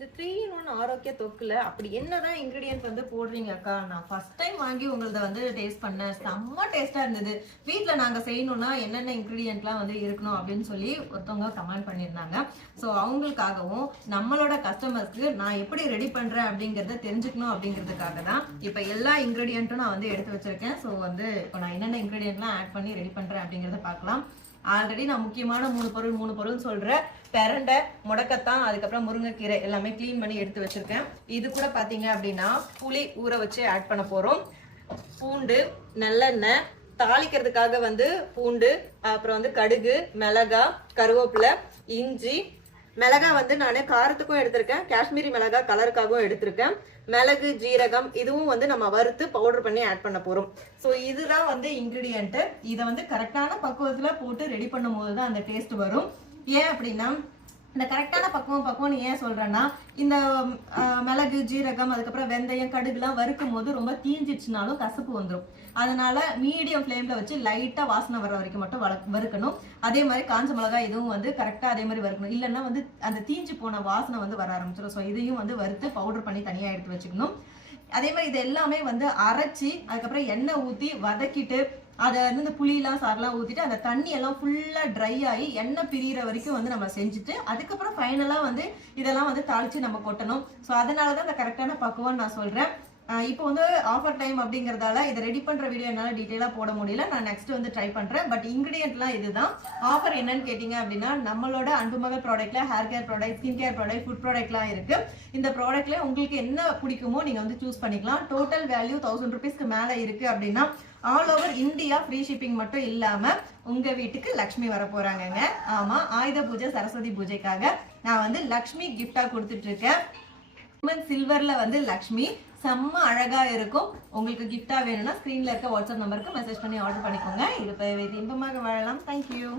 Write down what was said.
இந்த 3-in-1 ஆரோக்கிய தொக்குல அப்படி என்னதான் இன்கிரிடியன்ட் வந்து போடுறீங்க அக்கா? நான் ஃபர்ஸ்ட் டைம் வாங்கி உங்களத வந்து டேஸ்ட் பண்ணேன். செம்ம டேஸ்டா இருந்தது. வீட்ல நாங்க செய்யணும்னா என்னென்ன இன்கிரிடியன்ட்லாம் வந்து இருக்கணும் அப்படின்னு சொல்லி ஒருத்தவங்க கமெண்ட் பண்ணியிருந்தாங்க. ஸோ அவங்களுக்காகவும் நம்மளோட கஸ்டமர்ஸ்க்கு நான் எப்படி ரெடி பண்றேன் அப்படிங்கறத தெரிஞ்சுக்கணும் அப்படிங்கிறதுக்காக தான் இப்போ எல்லா இன்கிரிடியன்ட்டும் நான் வந்து எடுத்து வச்சிருக்கேன். ஸோ வந்து இப்போ நான் என்னென்ன இன்கிரிடியன்ட்லாம் ஆட் பண்ணி ரெடி பண்றேன் அப்படிங்கறத பார்க்கலாம். ஆல்ரெடி நான் முக்கியமான மூணு பொருள் சொல்றேன். பெரண்டை, முடக்கத்தான், அதுக்கப்புறம் முருங்கைக்கீரை எல்லாமே கிளீன் பண்ணி எடுத்து வச்சிருக்கேன். இது கூட பாத்தீங்க அப்படின்னா புளி ஊற வச்சு ஆட் பண்ண போறோம். பூண்டு, நல்லெண்ணெய், தாளிக்கிறதுக்காக வந்து பூண்டு, அப்புறம் வந்து கடுகு, மிளகா, கருவேப்பிலை, இஞ்சி, மிளகா வந்து நான் காரத்துக்கும் எடுத்திருக்கேன், காஷ்மீரி மிளகா கலருக்காகவும் எடுத்திருக்கேன். மிளகு, ஜீரகம் இதுவும் வந்து நம்ம வறுத்து பவுடர் பண்ணி ஆட் பண்ண போறோம். ஸோ இதுதான் வந்து இன்கிரிடியன்ட். இதை வந்து கரெக்டான பக்குவத்துல போட்டு ரெடி பண்ணும் போது தான் அந்த டேஸ்ட் வரும். ஏன் அப்படின்னா இந்த கரெக்டான பக்குவம் ஏன் சொல்றேன்னா, இந்த மிளகு, ஜீரகம், அதுக்கப்புறம் வெந்தயம், கடுகுலாம் வறுக்கும் போது ரொம்ப தீஞ்சிச்சுனாலும் கசப்பு வந்துடும். அதனால மீடியம் ஃப்ளேம்ல வச்சு லைட்டா வாசனை வர வரைக்கும் மட்டும் வறுக்கணும். அதே மாதிரி காஞ்ச மிளகாய் இதுவும் வந்து கரெக்டா அதே மாதிரி வறுக்கணும். இல்லைன்னா வந்து அந்த தீஞ்சு போன வாசனை வந்து வர ஆரம்பிச்சிடும். ஸோ இதையும் வந்து வறுத்து பவுடர் பண்ணி தனியா எடுத்து வச்சுக்கணும். அதே மாதிரி இது எல்லாமே வந்து அரைச்சி அதுக்கப்புறம் எண்ணெய் ஊற்றி வதக்கிட்டு அதை வந்து இந்த புளியெல்லாம் சாரெல்லாம் ஊற்றிட்டு அந்த தண்ணி எல்லாம் ஃபுல்லாக ட்ரை ஆகி எண்ணெய் பிரிகிற வரைக்கும் வந்து நம்ம செஞ்சுட்டு அதுக்கப்புறம் ஃபைனலாக வந்து இதெல்லாம் வந்து தாளித்து நம்ம கொட்டணும். ஸோ அதனால தான் இந்த கரெக்டான பக்குவம்னு நான் சொல்கிறேன். இப்போ வந்து ஆஃபர் டைம் அப்படிங்கிறதால இதை ரெடி பண்ணுற வீடியோ என்னால் டீட்டெயிலாக போட முடியல. நான் நெக்ஸ்ட் வந்து ட்ரை பண்ணுறேன். பட் இன்கிரிடியன்ட்லாம் இதுதான். ஆஃபர் என்னன்னு கேட்டிங்க அப்படின்னா நம்மளோட அன்புமகள் ப்ராடக்ட்ல hair care product, skin care product, food ப்ராடக்ட்லாம் இருக்கு. இந்த ப்ராடக்ட்ல உங்களுக்கு என்ன பிடிக்குமோ நீங்கள் வந்து சூஸ் பண்ணிக்கலாம். டோட்டல் வேல்யூ 1000 rupeesக்கு மேலே இருக்கு அப்படின்னா all over India free shipping மட்டும் இல்லாம உங்க வீட்டுக்கு லக்ஷ்மி வர போறாங்கங்க. ஆமா, ஆயுத பூஜை, சரஸ்வதி பூஜைக்காக நான் வந்து லக்ஷ்மி கிஃப்டா கொடுத்துட்டு இருக்கேன். சில்வர்ல வந்து லக்ஷ்மி செம்ம அழகா இருக்கும். உங்களுக்கு கிஃப்டா வேணும்னா ஸ்கிரீன்ல இருக்க வாட்ஸ்அப் நம்பருக்கு மெசேஜ் பண்ணி ஆர்டர் பண்ணிக்கோங்க. இது இன்பமாக வாழலாம். தேங்க்யூ.